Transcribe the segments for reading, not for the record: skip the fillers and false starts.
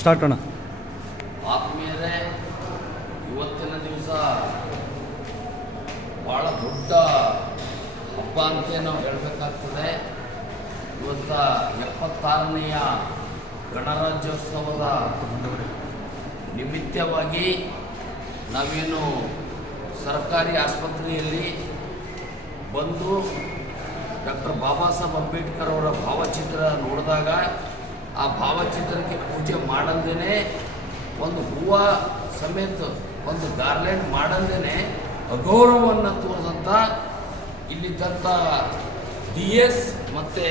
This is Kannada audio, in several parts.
ಸ್ಟಾರ್ಟ್ ಅಣ್ಣ. ಆತ್ಮೀಯರೇ, ಇವತ್ತಿನ ದಿವಸ ಭಾಳ ದೊಡ್ಡ ಹಬ್ಬ ಅಂತ ನಾವು ಹೇಳಬೇಕಾಗ್ತದೆ. ಇವತ್ತ 76ನೇಯ ಗಣರಾಜ್ಯೋತ್ಸವದ ನಿಮಿತ್ತವಾಗಿ ನಾವೇನು ಸರ್ಕಾರಿ ಆಸ್ಪತ್ರೆಯಲ್ಲಿ ಬಂದು ಡಾಕ್ಟರ್ ಬಾಬಾ ಸಾಹೇಬ್ ಅಂಬೇಡ್ಕರ್ ಅವರ ಭಾವಚಿತ್ರ ನೋಡಿದಾಗ ಆ ಭಾವಚಿತ್ರಕ್ಕೆ ಪೂಜೆ ಮಾಡಲ್ದೇ ಒಂದು ಹೂವು ಸಮೇತ ಒಂದು ಗಾರ್ಲೆಂಡ್ ಮಾಡಲ್ದೇ ಅಗೌರವವನ್ನು ತೋರಿದಂಥ ಇಲ್ಲಿದ್ದಂಥ DS ಮತ್ತು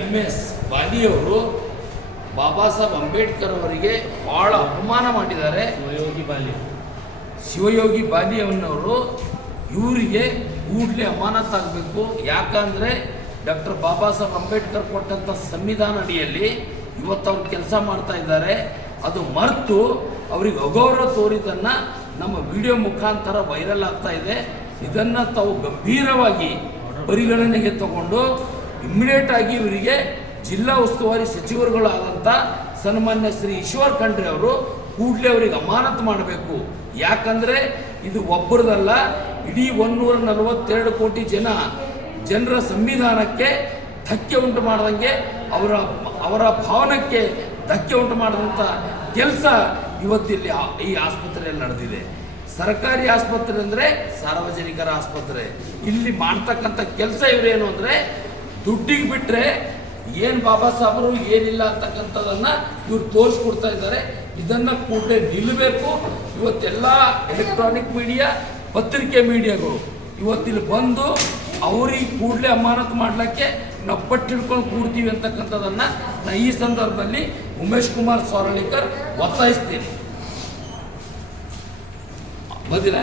MS ಬಾಲಿಯವರು ಬಾಬಾ ಸಾಹೇಬ್ ಅಂಬೇಡ್ಕರ್ ಅವರಿಗೆ ಭಾಳ ಅಪಮಾನ ಮಾಡಿದ್ದಾರೆ. ಶಿವಯೋಗಿ ಬಾಲಿಯವನ್ನವರು ಇವರಿಗೆ ಕೂಡಲೇ ಅಮಾನತಾಗಬೇಕು. ಯಾಕಂದರೆ ಡಾಕ್ಟರ್ ಬಾಬಾ ಸಾಹೇಬ್ ಅಂಬೇಡ್ಕರ್ ಕೊಟ್ಟಂಥ ಸಂವಿಧಾನ ಅಡಿಯಲ್ಲಿ ಇವತ್ತು ಅವ್ರು ಕೆಲಸ ಮಾಡ್ತಾ ಇದ್ದಾರೆ. ಅದು ಮರೆತು ಅವ್ರಿಗೆ ಅಗೌರವ ತೋರಿದ್ದನ್ನು ನಮ್ಮ ವಿಡಿಯೋ ಮುಖಾಂತರ ವೈರಲ್ ಆಗ್ತಾ ಇದೆ. ಇದನ್ನು ತಾವು ಗಂಭೀರವಾಗಿ ಪರಿಗಣನೆಗೆ ತಗೊಂಡು ಇಮ್ಮಿಡಿಯೇಟಾಗಿ ಇವರಿಗೆ ಜಿಲ್ಲಾ ಉಸ್ತುವಾರಿ ಸಚಿವರುಗಳಾದಂಥ ಸನ್ಮಾನ್ಯ ಶ್ರೀ ಈಶ್ವರ್ ಖಂಡ್ರೆ ಅವರು ಕೂಡಲೇ ಅವರಿಗೆ ಅಮಾನತು ಮಾಡಬೇಕು. ಯಾಕಂದರೆ ಇದು ಒಬ್ಬರದಲ್ಲ, ಇಡೀ 142 ಕೋಟಿ ಜನರ ಸಂವಿಧಾನಕ್ಕೆ ಧಕ್ಕೆ ಉಂಟು ಮಾಡ್ದಂಗೆ ಅವರ ಭಾವನಕ್ಕೆ ಧಕ್ಕೆ ಉಂಟು ಮಾಡಿದಂಥ ಕೆಲಸ ಇವತ್ತಿಲ್ಲಿ ಈ ಆಸ್ಪತ್ರೆಯಲ್ಲಿ ನಡೆದಿದೆ. ಸರ್ಕಾರಿ ಆಸ್ಪತ್ರೆ ಅಂದರೆ ಸಾರ್ವಜನಿಕರ ಆಸ್ಪತ್ರೆ. ಇಲ್ಲಿ ಮಾಡ್ತಕ್ಕಂಥ ಕೆಲಸ ಇವರೇನು ಅಂದರೆ ದುಡ್ಡಿಗೆ ಬಿಟ್ಟರೆ ಏನು ಬಾಬಾ ಸಾಹೇಬರು ಏನಿಲ್ಲ ಅಂತಕ್ಕಂಥದ್ದನ್ನು ಇವ್ರು ತೋರಿಸ್ಕೊಡ್ತಾ ಇದ್ದಾರೆ. ಇದನ್ನು ಕೂಡಲೇ ನಿಲ್ಲಬೇಕು. ಇವತ್ತೆಲ್ಲ ಎಲೆಕ್ಟ್ರಾನಿಕ್ ಮೀಡಿಯಾ, ಪತ್ರಿಕೆ ಮೀಡಿಯಾಗಳು ಇವತ್ತಿಲ್ಲಿ ಬಂದು ಅವ್ರಿಗೆ ಕೂಡಲೇ ಅಮಾನತು ಮಾಡಲಿಕ್ಕೆ ನಾವು ಪಟ್ಟಿಡ್ಕೊಂಡು ಕೂಡ್ತೀವಿ ಅಂತಕ್ಕಂಥದ್ದನ್ನು ನಾನು ಈ ಸಂದರ್ಭದಲ್ಲಿ ಉಮೇಶ್ ಕುಮಾರ್ ಸಾರಳಿಕರ್ ಒತ್ತಾಯಿಸ್ತೀನಿ. ಮದಿನ